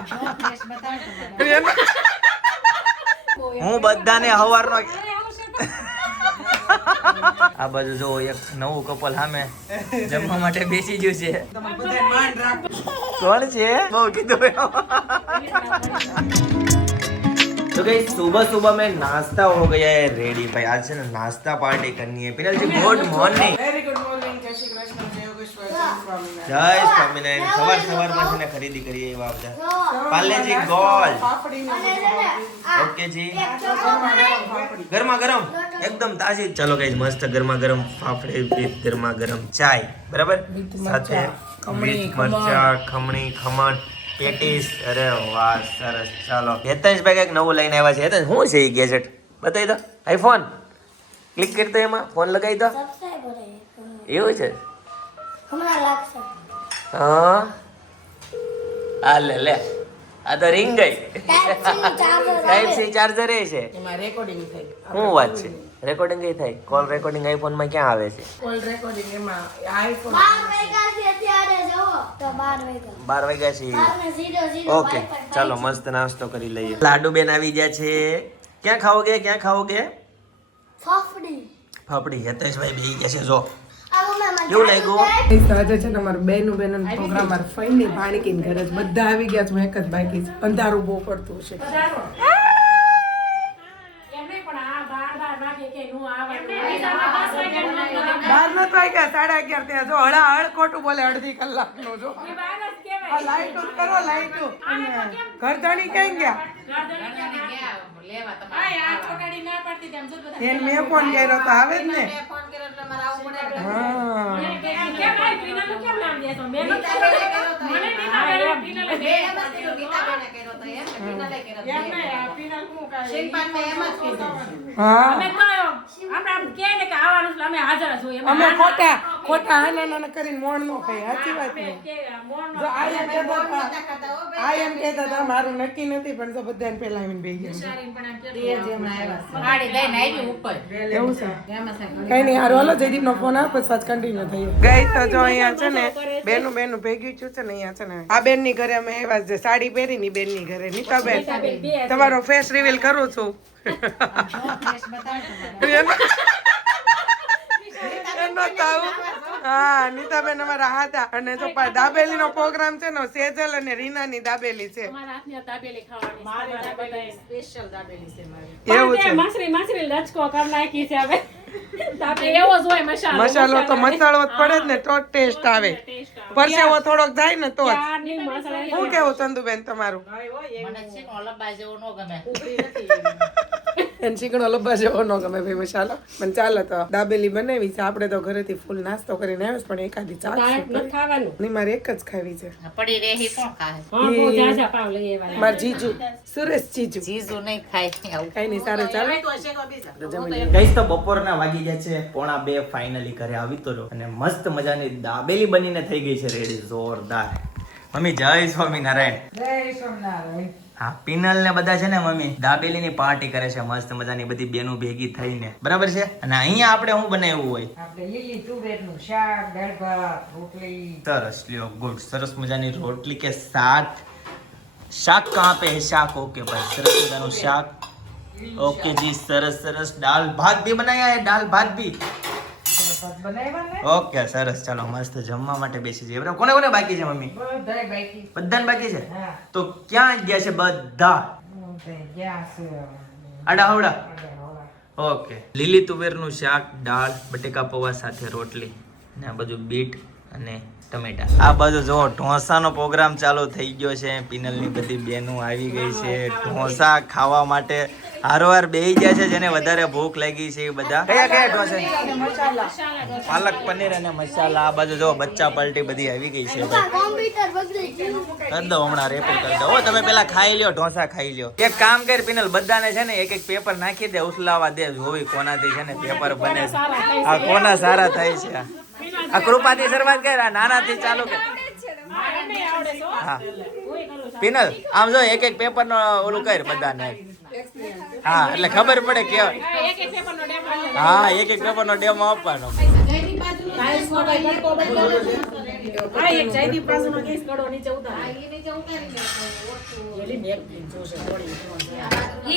હું બધાને હવારનો આ બાજુ જો એક નવું કપલ સામે જમવા માટે બેસી ગયું છે. કોણ છે? બહુ કીધું સુબહ સુબહ મેં નાસ્તા હો ગયા રેડી ભાઈ. આજ છે ને નાસ્તા પાર્ટી કરની હે. પિલાજી ગુડ મોર્નિંગ ગુડ મોર્નિંગ જય શ્રી કૃષ્ણ. જય સ્વામિનારાયણ. સવાર સવારમાં છે ને ખરીદી કરીએ એવા બધા. પાલેજી ગોલ ઓકે જી. ગરમા ગરમ. એકદમ તાજી. ચલો ગાઈઝ મસ્ત ગરમા ગરમ ફાફડી વિથ ગરમા ગરમ ચાય. બરાબર? સાથે ખમણી, મરચા ખમણી ખમણ પેટીસ. અરે વાહ સરસ. ચાલો. હેતેશભાઈ કંઈક નવું લઈને આવ્યા છે. હેતેશ શું છે એ ગેજેટ બતાવી દો. આઈફોન ક્લિક કરી દો એમાં. ફોન લગાવી દો. એવું છે? હમણાં લાગશે. હા? આ લે લે. આ તો રિંગ ગઈ. ટાઈપ સી ચાર્જર એ છે. એમાં રેકોર્ડિંગ થઈ. શું વાત છે? રેકોર્ડિંગ કઈ થાય? કોલ રેકોર્ડિંગ આઈફોનમાં ક્યાં આવે છે? કોલ રેકોર્ડિંગ એમાં આઈફોન વાગ્યા છે તો વાગ્યા. વાગ્યા ઓકે ચાલો મસ્ત નાસ્તો કરી લઈએ. લાડુ બેન આવી ગયા છે. ક્યાં ખાઓગે ક્યાં ખાઓગે ફાફડી. ફાફડી. હેતેશભાઈ બેહી ગયા છે જો. કેવું લાગ્યું? આજે છે ને અમારા બેનું બેન પ્રોગ્રામ મારા ફઈની ભાણકીને ઘરે જ બધા આવી ગયા છે હું એક જ બાકી છે. અંધારું બહુ પડતું છે બાર નતો ગયા સાડા અગિયાર ત્યાં જો હળા હળ ખોટું બોલે અડધી કલાકનું જો. લાઈટ કરો લાઈટો ઘરધણી ક્યાં ગયા? એને મેં ફોન કર્યો તો આવે જ ને. હા. હા અમે ખોટા. ખોટા હાના નાના કરીને મોણ નો ખાઈ સાચી વાત નહીં જો આ એમ કહેતા હતા આ એમ કહેતા હતા મારું નક્કી નથી પણ જો બધાને પહેલા આવીને બેસી ગયા એવું છે? કઈ નહીં હારું હાલો જયદીપ નો ફોન આપ પછી કન્ટિન્યુ થઈ ગઈ તો જો અહીંયા છે ને બેનું બેનું ભેગ્યું છું છે ને અહીંયા છે ને. આ બેનની ઘરે અમે આવ્યા છે સાડી પહેરી ની બેનની ઘરે. નીતા બેન તમારો ફેસ રિવીલ કરું છું. એનો તાવ હા નીતાબેન અમારા હતા અને જો દાબેલી નો પ્રોગ્રામ છે ને સેજલ અને રીના ની દાબેલી છે એવું છે? મસાલો તો મસાલો. જ પડે જ ને તો ટેસ્ટ આવે. પરસેવો થોડોક જાય ને તો શું કેવું ચંદુબેન તમારું? એને શીકણો લબ્બા જેવો ન ગમે ભાઈ મસાલો. પણ ચાલો તો દાબેલી બનાવી છે. આપણે તો ઘરેથી ફૂલ નાસ્તો કરીને આવ્યો પણ એકાદી ચાખશું નહીં મારે એક જ ખાવી છે. પડી રહી કોણ ખાય? માર જીજુ સુરેશ જીજુ. જીજુ નહીં ખાય કઈ નહીં સારું ચાલો. ગઈ. તો બપોરના વાગી ગયા છે. પોણા બે ફાઇનલી ઘરે આવી તો અને મસ્ત મજાની દાબેલી બનીને થઈ ગઈ છે. રેડી જોરદાર. મમ્મી જય સ્વામિનારાયણ. હા પિનલ ને બધા છે ને મમ્મી દાબેલી ની પાર્ટી કરે છે મસ્ત મજાની બધી બેનું ભેગી થઈને. બરાબર છે? અને અહીંયા આપણે શું બનાવ્યું હોય? આપણે લીલી તુવેરનું શાક દાળ ભાત રોટલી. સરસ લ્યો ગુડ. સરસ મજાની રોટલી કે સાત શાક કાં પે હે શાક ઓકે ભાઈ સરસ મજાનું શાક. ઓકે જી સરસ સરસ. દાળ ભાત ભી બનાયા હે? દાળ ભાત ભી ઓકે સરસ. ચાલો મસ્ત જમવા માટે બેસી જઈએ. બરાબર. કોને કોને બાકી છે મમ્મી? બધાને બાકી છે? તો ક્યાં ગયા છે બધા? આડા હવડા. ઓકે. લીલી તુવેરનું શાક દાળ બટેકા પૌવા સાથે રોટલી ને આ બધું બીટ અને ટમેટા. આ બાજુ જો ઢોસાનો પ્રોગ્રામ ચાલુ થઈ ગયો છે. પિનલની બધી બહેનો આવી ગઈ છે. ઢોસા ખાવા માટે હારોહાર બેહી ગયા છે જેને વધારે ભૂખ લાગી છે એ બધા. કયા કયા ઢોસા પાલક પનીર અને મસાલા. આ બાજુ જો બચ્ચા પાલટી બધી આવી ગઈ છે કરી દો હમણાં રેપર કરી દો. હો તમે પેલા ખાઈ લ્યો ઢોસા ખાઈ લ્યો. એક કામ કર પિનલ બધાને છે ને એક એક પેપર નાખી દે ઉસલાવા દે જોવી કોનાથી છે ને પેપર બને. છે? આ કોના સારા થાય છે? આ. કૃપાથી શરૂઆત કર નાનાથી ચાલુ કર. હા. પિનલ આમ જો એક એક પેપર નો ઓલું કર બધાને હા એટલે ખબર પડે કે હા એક એક પેપર નો ડેમો આપવાનો.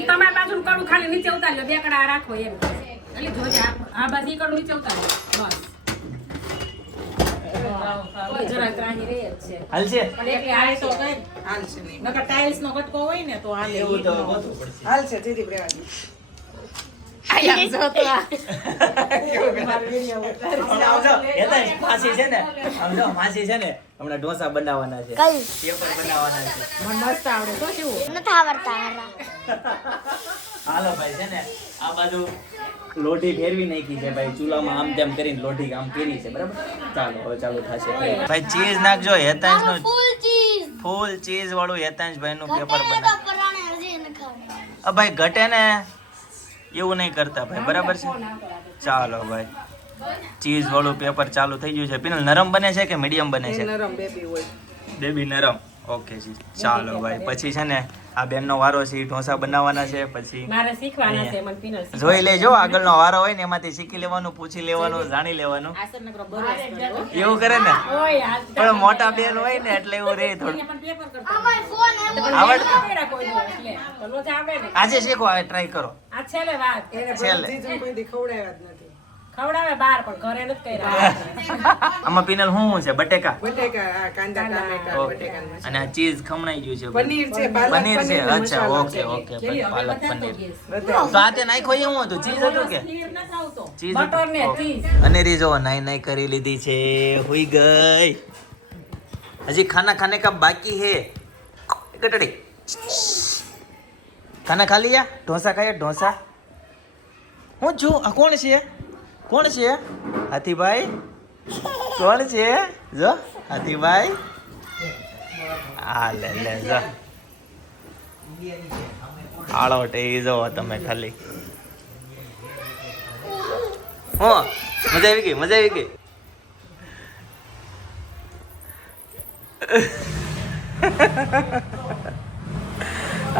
તમારી બાજુનું કડું ખાલી નીચે ઉતારી લો, બે રાખો એમ. એટલે જોજે, આ- આ બાજુ કડું નીચે ઉતારી બસ. ઓય, જરાક રાહી રહે જ છે. હાલશે નકર ટાઇલ્સ નો કટકો હોય ને તો હાલે એવું તો હાલશે ઢોસા બનાવવાના છે. કઈ? પેપર બનાવવાના છે. મને મસ્ત આવડે. તો કેવું? નથી આવડતા હારા. હાલો ભાઈ છે ને આ બાજુ લોઢી ફેરવી નાખી છે ભાઈ. ચૂલામાં આમ તેમ કરીને લોઢી આમ ફેરી છે બરાબર? ચાલો હવે ચાલુ થશે. ભાઈ ચીઝ નાખજો હેતાંશનું ફૂલ ચીઝ ફૂલ ચીઝ વાળું હેતાંશ ભાઈ નું પેપર ઘટેને બના તો પરાણે હજી ન ખાવ. અ ભાઈ ઘટે ને એવું નહીં કરતા ભાઈ બરાબર છે? ચાલો ભાઈ. ચીઝ વાળું પેપર ચાલુ થઈ ગયું છે. પિનલ નરમ બને છે કે મીડિયમ બને છે? નરમ બેબી હોય. બેબી નરમ. ઓકે જી. ચાલો ભાઈ પછી છે ને આ બેનનો વારો છે ઢોસા બનાવવાના છે પછી મારે શીખવાના છે મને પિનલ જોઈ લેજો આગળનો વારો હોય ને એમાંથી શીખી લેવાનું પૂછી લેવાનું જાણી લેવાનું. એવું કરે ને? ઓય પણ મોટા બેન હોય ને એટલે એવું રે થોડું. પણ પેપર કરતો અમાર ફોન એવો આવડતું આવડે? આજે શીખો હવે ટ્રાય કરો. છેલ્લે વાત. છેલ્લે. ખવડાવે બાર પણ ઘરે નથી કર્યા. આમાં પીનલ શું છે? બટેકા. બટેકા કાંદા ટામેટા બટેકા અને આ ચીઝ ખમણાઈ ગયું છે પનીર છે પનીર અચ્છા ઓકે ઓકે પાલક પનીર. તો આ તે નાખ્યો એવું હતું ચીઝ હતું કે? ચીઝ બટર ને ચીઝ. અને રીજો નાઈ નાઈ કરી લીધી છે. હુઈ ગઈ. હજી ખાના ખાને કા બાકી હે. ગટડી. ખાના ખા લિયા? ઢોસા ખાયા? ઢોસા. હું છું. આ કોણ છે? કોણ છે? હાથીભાઈ? કોણ છે? જો, હાથીભાઈ. હા લે લે જો. આળો ટેઈ જો તમે ખાલી. હો, મજા આવી ગઈ, મજા આવી ગઈ.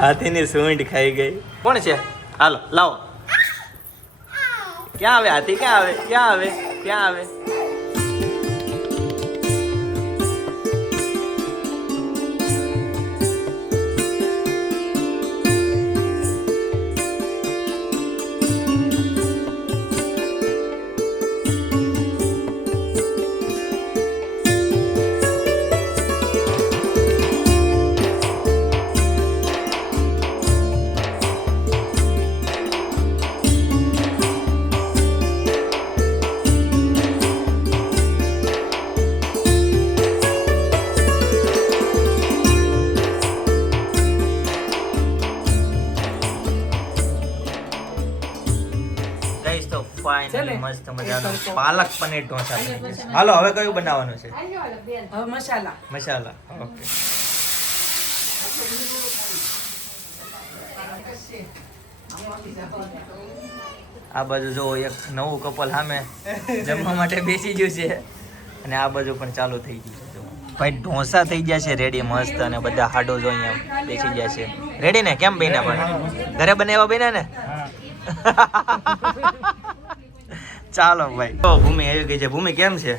હાથીની સૂંઢ ખાઈ ગઈ. કોણ છે? હાલો, લાવો. ક્યાં આવે હાથી ક્યાં આવે? ક્યાં આવે? ક્યાં આવે? ગાઈસ તો ફાઇનલી મસ્ત મજાનો પાલક પનીર ઢોસા હાલો હવે કયું બનાવવાનું છે? હવે મસાલા. મસાલા ઓકે. આ બાજુ જો એક નવું કપલ સામે જમવા માટે બેસી ગયું છે. અને આ બાજુ પણ ચાલુ થઈ ગયું છે ભાઈ ઢોસા થઈ ગયા છે રેડી મસ્ત અને બધા હાડો જો અહીંયા બેસી ગયા છે. રેડી ને? કેમ બન્યા પણ? ઘરે બનાવ્યા બન્યા ને? ચાલો ભાઈ. તો ભૂમિ આવી ગઈ છે. ભૂમિ કેમ છે?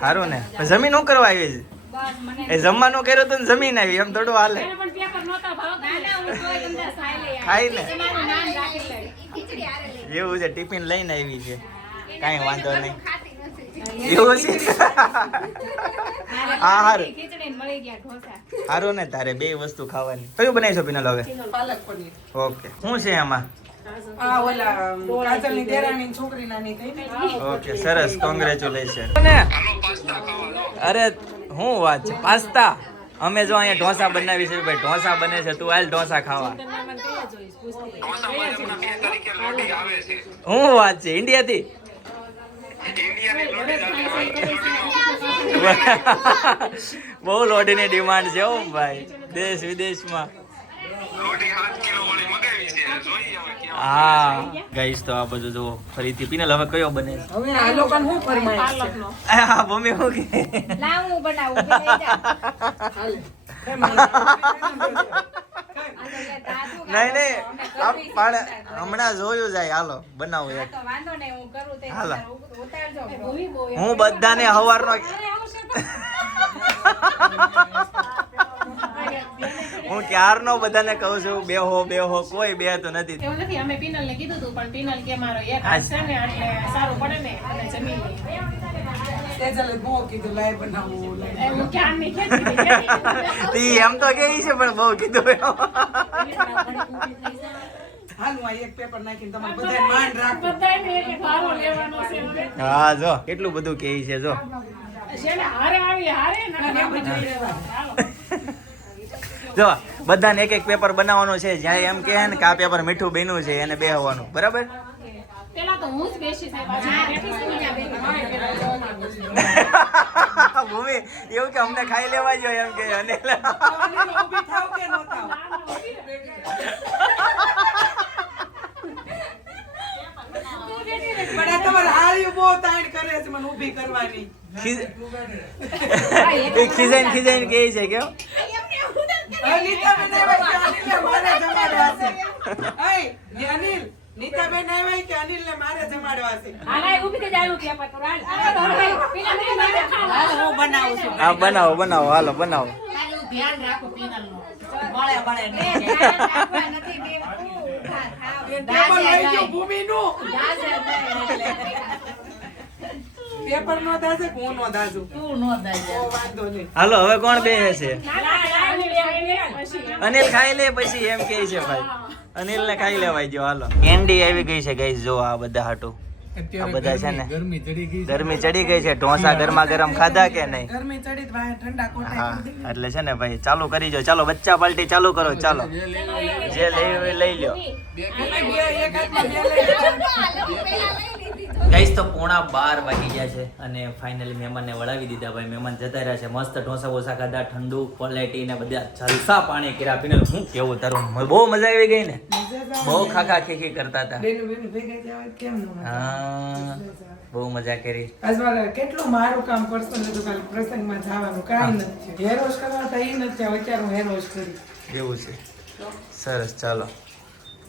સારું ને. જમીન શું કરવા આવી છે? એ જમવાનું કર્યો તો જમીન આવી. એમ થોડું હાલે. ખાઈ ને તમારું નામ રાખી લઈ એવું છે ટિફિન લઈને આવી છે. કાંઈ વાંધો નહીં. એવું છે? હા હારું. સારું ને તારે બે વસ્તુ ખાવાની. કયું બનાવીશો પિનલ હવે ઓકે. શું છે આમાં? આ ઓલા કાજલની દેરાણી છોકરી નાની થઈ ઓકે સરસ. કોંગ્રેચ્યુલેશન અરે શું વાત છે? પાસ્તા. અમે જો અહીંયા ઢોસા બનાવી છે ભાઈ ઢોસા બને છે. તું હાલ ઢોસા ખાવા. શું વાત છે? ઇન્ડિયાથી બહુ લોઢીની ડિમાન્ડ છે હો ભાઈ. દેશ વિદેશમાં. હા ગઈશ તો આ બધું જો ફરીથી પીનલ હવે કયો બને? હવે આ લોકોને શું ફરમાય? છે હા આ મમ્મી શું કે? લાવું બનાવું બે જા. હાલે કેમ નહીં નહીં પણ હમણાં જોયું જાય હાલો બનાવું એક. તો વાંધો નહીં હું કરું તે. હાલો. ઉતારજો ભૂમિ બહુ હું બધાને હવારનો હું ક્યારનો બધાને કહું છું બેહો બેહો કોઈ બેહતો નથી. એવું નથી અમે પિનલ ને કીધું હતું પણ પિનલ કે મારો એક હાથ છે ને એટલે સારું પડે ને અને જમી લઈએ હું. તી એમ તો કે છે પણ બહુ કીધું હું. હા જો કેટલું બધું કે છે જો. હારે આવી હારે ને અને આપણે જોઈ આપણે લેવાનું. હાલો. જો બધાને એક એક પેપર બનાવવાનું છે. જ્યાં એમ કહે ને કે આ પેપર મીઠું બન્યું છે એને બેહવાનું. બરાબર. ભૂમિ એવું કે અમને ખાઈ લેવા જો એમ કે અને કે ખીજાઈને ખીજાઈને કહે છે કેમ હવે નીતાબેન આવ્યા કે અનિલને મારે જમાડવા છે અય, અનિલ નીતાબેન આવ્યા કે અનિલને મારે જમાડવા છે હાલ, ઊભી થઈ હાલ. હાલ, ખાવા. હા બનાવો બનાવો હાલો બનાવો પેપર લઈ ગયો ભૂમિનું. પેપર નો દાજે કે હું નો દાજુ ઓ, વાંધો નહીં. હાલો હવે કોણ બે છે ના, ના, ના, અનિલ ખાઈ લે, પછી. એમ કહે છે ભાઈ. અનિલ ને ખાઈ લેવાય જો હાલો. કેન્ડી આવી ગઈ છે ગઈ જો આ બધા હાટુ. આ બધા છે ને ગરમી ચડી ગઈ છે. ઢોસા ગરમા ગરમ ખાધા કે નહીં? ગરમી ચડી તો ઠંડા એટલે છે ને ભાઈ ચાલુ કરી જો ચાલો બચ્ચા પાલટી ચાલુ કરો ચાલો. જે લઈ લઈ લ્યો. ગાઈસ તો પોણા બાર વાગી ગયા છે અને ફાઇનલી મહેમાનને વળાવી દીધા ભાઈ. મહેમાન જતા રહ્યા છે. મસ્ત ઢોસા બોસા ખાધા ઠંડુ ક્વોલિટી ને બધા જલસા પાણી કર્યા. પીને હું કેવું? તારું બહુ મજા આવી ગઈ ને? બહુ ખાખા ખેખી કરતા હતા? હા બહુ મજા કરી. કેટલું મારું કામ કરશો ને તો કાલે પ્રસંગમાં જવાનું. કાંઈ નથી હેર વોશ કરવા તો નથી. અત્યારે હું હેર વોશ કરી. એવું છે. સરસ ચાલો.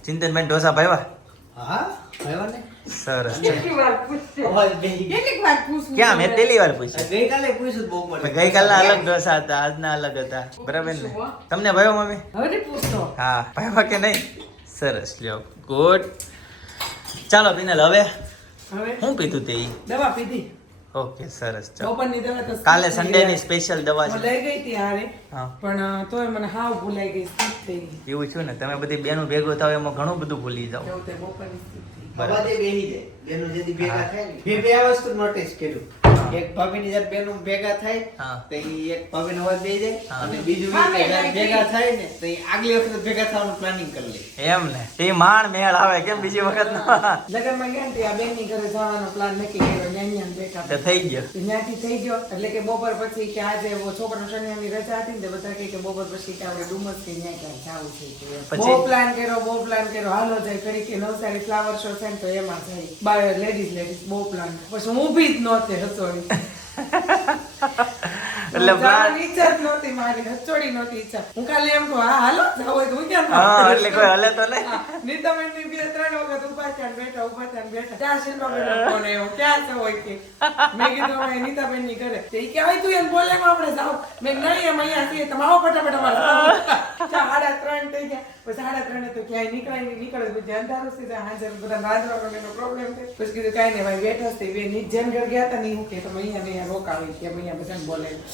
ચિંતનભાઈ ઢોસા ભાઈવા સરસ. ક્યાં? મેં પહેલી વાર પૂછ્યું. ગઈકાલે પૂછ્યું બહુ પણ ગઈકાલના અલગ ઢોસા હતા આજના અલગ હતા. બરાબર ને? તમને ભાઈઓ મમ્મી? હવે પૂછતો હા ભાઈ કે નહીં? સરસ લ્યો. ગુડ ચાલો પિનલ હવે? હવે? હું પીધું તે? દવા પીધી. ઓકે સરસ ચાલો. બપોરની દવા તો કાલે સન્ડે ની સ્પેશિયલ દવા છે. લઈ ગઈ હતી હારે હા. પણ તોય મને હાવ ભૂલાઈ ગઈ skip થઈ ગઈ. એવું છું ને? તમે બધી બેનું ભેગો થાવ એમાં ઘણું બધું ભૂલી તે બપોરની skip થઈ બરાબર. બેહી જાય. બેનો જેથી ભેગા થાય ને. બે બે આ વસ્તુ નોટિસ કર્યું. એક ભાભીની જ્યારે બેનો ભેગા થાય તો ઈ એક ભાભીનો અવાજ દઈ જાય અને બીજું ભેગા થાય ને તો ઈ આગલી વખતે ભેગા થવાનું પ્લાનિંગ કરી લે. એમ ને. એ માણ મેળ આવે કેમ બીજી વખત નો? લગનમાં ગયા ને આ બેનની ઘરે જવાનો પ્લાન નક્કી કર્યો. ન્યા ન્યા બેઠા થઈ ગયો. ન્યાથી થઈ ગયો. એટલે કે બપોર પછી કે આજે છોકરો છોકરાનો ની રજા હતી ને બધા કહે કે બપોર પછી કે આપણે ડુમસથી ન્યાય ક્યાંક જવું છે પછી? બહુ પ્લાન કર્યો બહુ પ્લાન કર્યો. હાલો જાય કરી કે નવસારી ફ્લાવર શો છે ને તો એમાં જાય. બાય લેડીઝ લેડીઝ બહુ પ્લાન પછી હું ઊભી જ નહોતી に。એટલે ઈચ્છા જ નહોતી મારી હચોડી નહોતી ઈચ્છા. હું ખાલી એમ કહું હા હાલો જાવ હોય તો હું ક્યાં હા એટલે કોઈ હલે તો નહીં. હા, ની બે ત્રણ વખત ઊભા થયા બેઠા ઊભા થયા બેઠા. ત્યાં શિલ્પાબેનનો ફોન આવ્યો. ક્યાં છે હોય કે? મેં કીધું અમે નીતાબેનની ઘરે. તે કે "હવે તું એમ બોલે આપણે જાવ મેં નહીં એમ અહીંયા છીએ તમે આવો ફટાફટ અમારે સાડા ત્રણ થઈ ગયા. પછી સાડા ત્રણે તો ક્યાંય નીકળાય નહીં નીકળે પછી અંધારું થઈ હાજર બધા રાંધવાનો એનો પ્રોબ્લેમ થાય. પછી કીધું કાંઈ નહીં ભાઈ બેઠા છે બે નીચ ઘર ગયા હતા ને હું કે તમે અહીંયા ને અહીંયા રોકાવી કે અહીંયા બધાને બોલે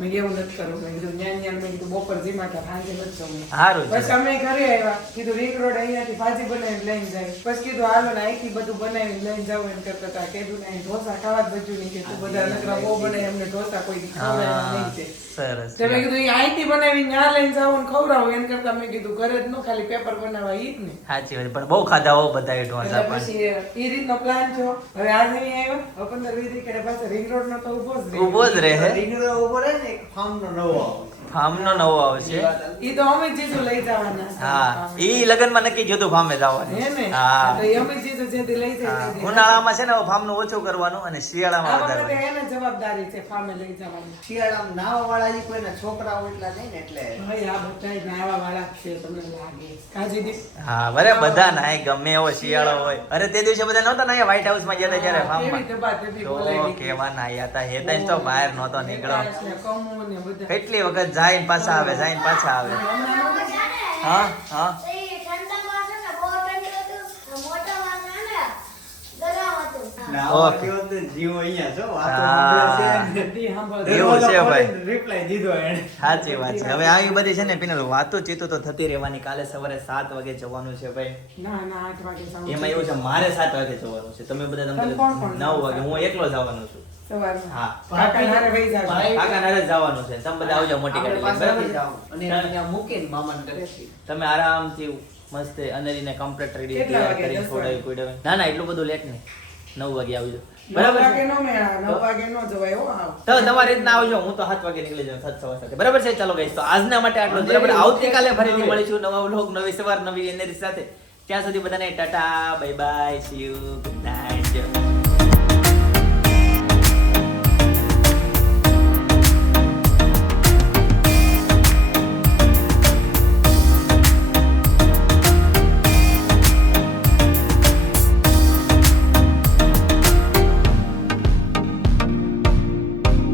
મેં એવું નથી કરવું. મેં કીધું ન્યા ન્યા. મેં કીધું બપોર જીમા હતા સાંજે નથી સારું પછી અમે ઘરે આવ્યા. કીધું રિંગ રોડ અહીંયાથી ભાજી બનાવીને લઈને જાય. પછી કીધું હાલો ને અહીંથી બધું બનાવીને લઈને જાવ એમ કરતા હતા. કીધું ને ઢોસા ખાવા જ બચ્યું નહીં કે બધા નકરા બહુ બનાવી અમને ઢોસા કોઈ દી નહીં છે સરસ તો મેં કીધું એ અહીંથી બનાવીને ત્યાં લઈને જાવ ને ખવડાવું. એમ કરતા મેં કીધું ઘરે જ ન ખાલી પેપર બનાવવા ઈ જ ને. સાચી વાત પણ બહુ ખાધા હો બધા ઢોસા પછી એ રીતનો પ્લાન થયો. હવે આજે આવ્યો હવે પંદર વીસ દી કરે રિંગ રોડ નો તો ઊભો જ રહે. ઊભો જ રહે. રીંગણો ઊભો રહે ને એક ફાર્મનો નવો આવે છે. ફાર્મનો નવો આવશે. ઈ તો અમે જીજુ લઈ જવાના. હા ઈ લગનમાં નક્કી જોતું ફાર્મે હે જવાનું. ને? હા. તો અમે જીજુ જેથી લઈ જાય ઉનાળામાં છે ને ફાર્મનું ઓછું કરવાનું અને શિયાળામાં વધારે એને જવાબદારી છે ફામે લઈ જવાની. શિયાળામાં નાવા વાળા ઈ કોઈના છોકરાઓ એટલા નહીં ને એટલે. ભાઈ આ બધાય નાવા વાળા છે તમને લાગે. કાજી દી હા બરે બધા નાય ગમે એવો શિયાળો હોય. અરે તે દિવસે બધા નહોતા ના વ્હાઈટ હાઉસમાં જતા ફામમાં. ફાર્મમાં કેવા નાયા હતા હેતા તો બહાર નહોતો નીકળો બધા. કેટલી વખત જાય પાછા આવે જાય પાછા આવે. હા હા. સાચી વાત છે. હવે આવી બધી છે ને પિનલ વાતો ચીતો તો થતી રહેવાની. કાલે સવારે સાત વાગે જવાનું છે ભાઈ. એમાં એવું છે મારે સાત વાગે જવાનું છે. તમે બધા નવ વાગે હું એકલો જવાનું છું. સવારમાં હા કાકા હારે વહી જાજો. ભાઈ. કાકા નારે જવાનું છે તમે આરામથી મસ્ત અંદરીને કમ્પ્લીટ રેડી કરીને ખવડાવી પીવડાવી. ના ના એટલું બધું લેટ નહીં નવ વાગે આવજો બરાબર છે? નો મેળ આવે. નવ વાગે નો જવાય હો આવ. તો તમારી રીતના આવજો હું તો સાત વાગે નીકળી જાઉં સાત સવા સાથે બરાબર છે ચાલો ગઈશ તો આજના માટે આટલું. બરાબર આવતીકાલે ફરીથી મળીશું નવા વ્લોગ નવી સવાર નવી એનર્જી સાથે ત્યાં સુધી બધાને Tata bye bye see you good night